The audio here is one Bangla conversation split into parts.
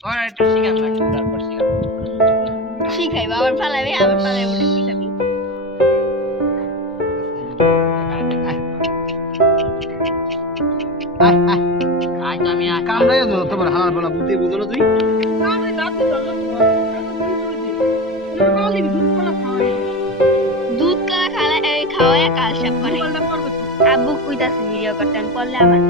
ওরা একটু শিখান লাগবে তারপর শিখান শিখাই বাবার পালাবে আবার পালাবে বলে শিখাবি আজ আমি আজ কামড়াই তো তোমার হালার বলা বুদ্ধি বুঝো তুই দুধ কালা খালা এই খাওয়ায় কাল সাপ করে আব্বু কইতাছে ভিডিও করতেন পড়লে আবার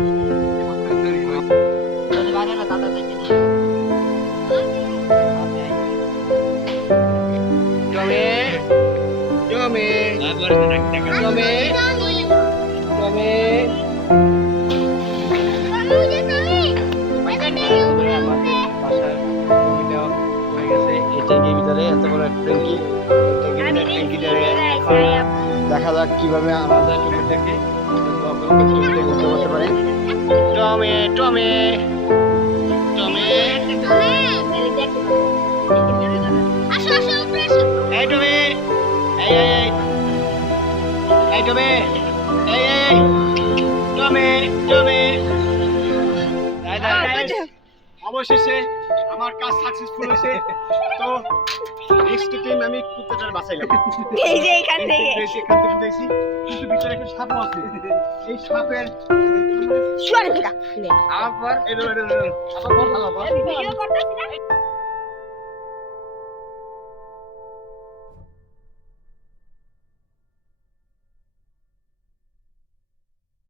গেছে এই ট্যাঙ্কির ভিতরে এত বড় একটা ট্যাঙ্কি দেখা যাক কীভাবে আনা যায় টমেটোকে টমেটো করতে পারে টমে টমে এই টমে। এই এই টমে টমে। দাই অবশেষে আমার কাজ সাকসেসফুল হয়েছে। তো নেক্সট টাইম আমি কুত্তাটার বাঁচাইলাম এই যে এখান থেকে। এখান থেকে উঠেছি কিন্তু ভিতরে একটা সাপও আছে। এই সাপের আবার আবার ভালো ভিডিও করতে